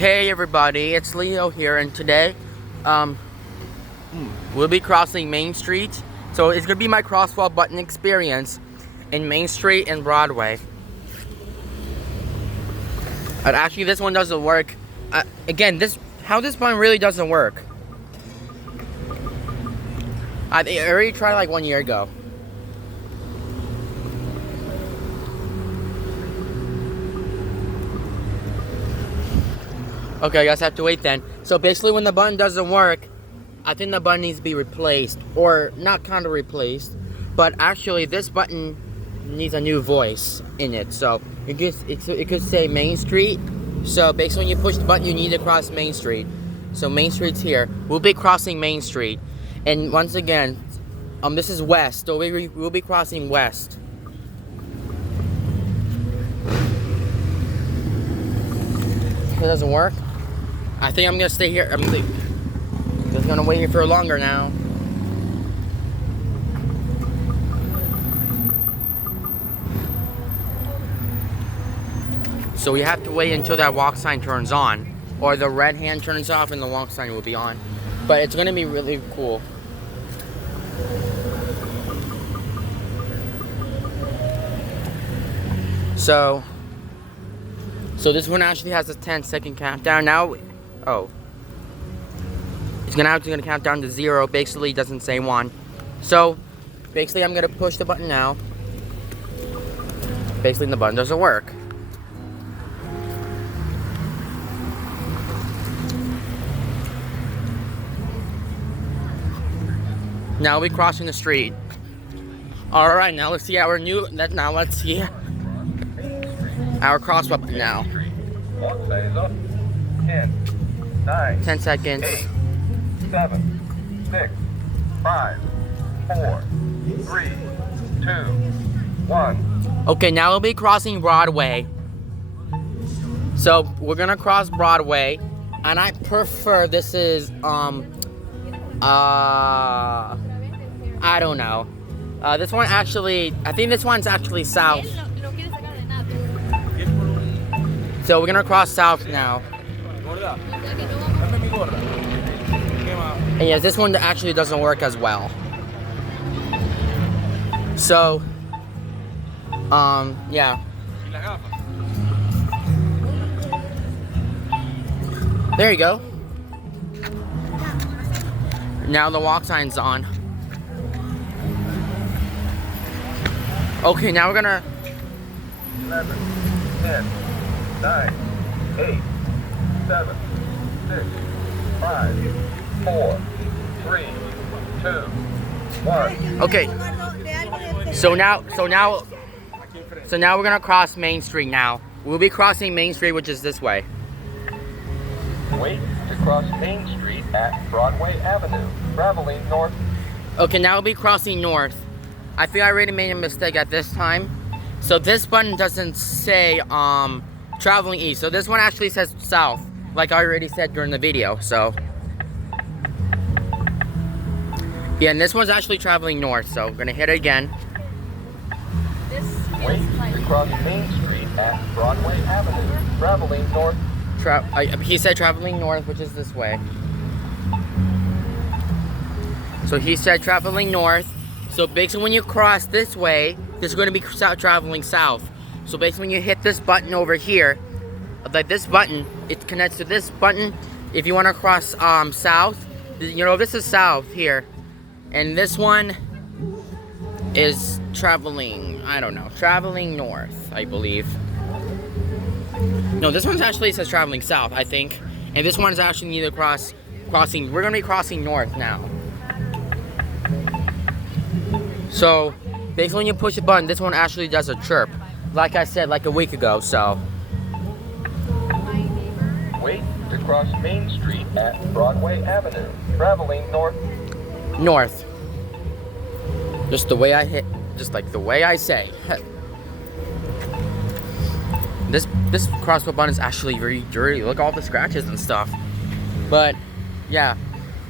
Okay everybody, it's Leo here, and today we'll be crossing Main Street. So it's gonna be my crosswalk button experience in Main Street and Broadway. And actually this one doesn't work. Again, how this button really doesn't work. I already tried like 1 year ago. Okay, I guess I have to wait then. So basically when the button doesn't work, I think the button needs to be replaced. Or not kind of replaced, but actually this button needs a new voice in it. So it could say Main Street. So basically when you push the button, you need to cross Main Street. So Main Street's here. We'll be crossing Main Street. And once again, this is west. So we'll be crossing west. It doesn't work. I think I'm gonna stay here. I'm just gonna wait here for longer now. So we have to wait until that walk sign turns on, or the red hand turns off and the walk sign will be on. But it's gonna be really cool. So this one actually has a 10-second countdown now. It's gonna count down to 0. Basically, it doesn't say 1. So basically, I'm gonna push the button now. Basically, the button doesn't work. Now we're crossing the street. All right, now let's see our our crosswalk now. 10 seconds. 8, 7, 6, 5, 4, 3, 2, 1. Okay, now we'll be crossing Broadway. So we're gonna cross Broadway, and I prefer this is I don't know. This one actually, I think this one's actually south. So we're gonna cross south now. And yes, this one actually doesn't work as well. So, yeah. There you go. Now the walk sign's on. Okay, now we're gonna 11, 10, 9, 8, 7, 6, 5, 4, 3, 2, 1. Okay. So now we're gonna cross Main Street now. We'll be crossing Main Street, which is this way. Wait to cross Main Street at Broadway Avenue, traveling north. Okay, now we'll be crossing north. I think I already made a mistake at this time. So this button doesn't say traveling east. So this one actually says south, like I already said during the video. So yeah, and this one's actually traveling north. So we're gonna hit it again. Wait to cross Main Street at Broadway Avenue, traveling north. He said traveling north, which is this way. So he said traveling north. So basically when you cross this way, this is going to be traveling south. So basically when you hit this button over here, like this button, it connects to this button. If you want to cross south, you know, this is south here. And this one is traveling, I don't know, traveling north, I believe. No, this one's actually says traveling south, I think. And this one's actually neither crossing, we're going to be crossing north now. So basically when you push the button, this one actually does a chirp. Like I said, like a week ago, so. Wait to cross Main Street at Broadway Avenue, traveling north. North. Just the way I hit, just like the way I say. This crosswalk button is actually very dirty. Look at all the scratches and stuff. But yeah,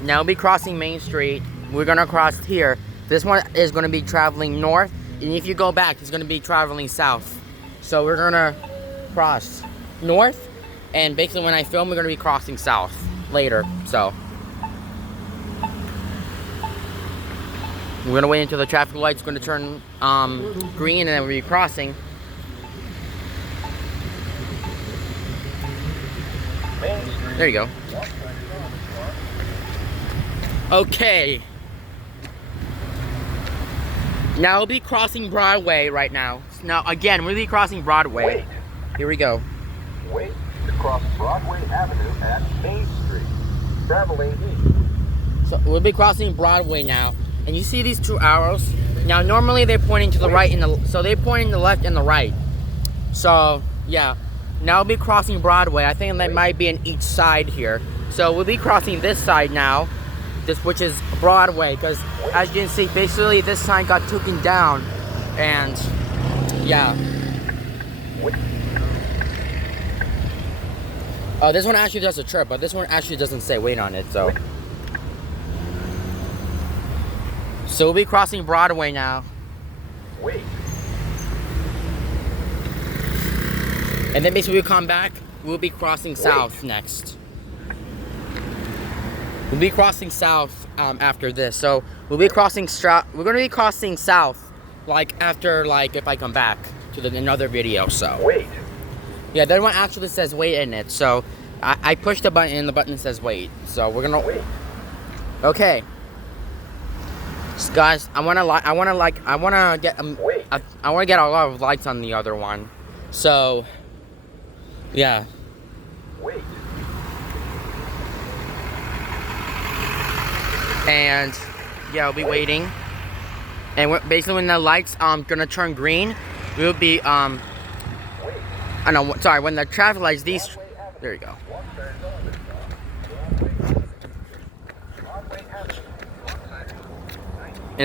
now we'll be crossing Main Street. We're gonna cross here. This one is gonna be traveling north, and if you go back, it's gonna be traveling south. So we're gonna cross north, And basically when I film, we're gonna be crossing south later, so. We're gonna wait until the traffic light's gonna turn green, and then we'll be crossing. There you go. Okay. Now we'll be crossing Broadway right now. Now again, we'll be crossing Broadway. Wait. Here we go. Wait to cross Broadway Avenue at Main Street. Traveling east. So we'll be crossing Broadway now. And you see these two arrows? Now normally they're pointing to the right and so they're pointing the left and the right. So yeah. Now we'll be crossing Broadway. I think that might be on each side here. So we'll be crossing this side now. Which is Broadway, because as you can see, basically this sign got taken down. And yeah. Oh, this one actually does a trip, but this one actually doesn't say wait on it, so. So we'll be crossing Broadway now. Wait. And then basically we'll come back, we'll be crossing south next. We'll be crossing south after this. So we'll be crossing we're gonna be crossing south like after if I come back to another video, so. Wait. Yeah, that one actually says wait in it, so I pushed the button and the button says wait. So we're gonna wait. Okay. So guys, I wanna get I wanna get a lot of likes on the other one. So yeah. Wait. And yeah, I'll be waiting. And basically when the lights gonna turn green, we'll be I know, sorry, when the traffic lights there you go.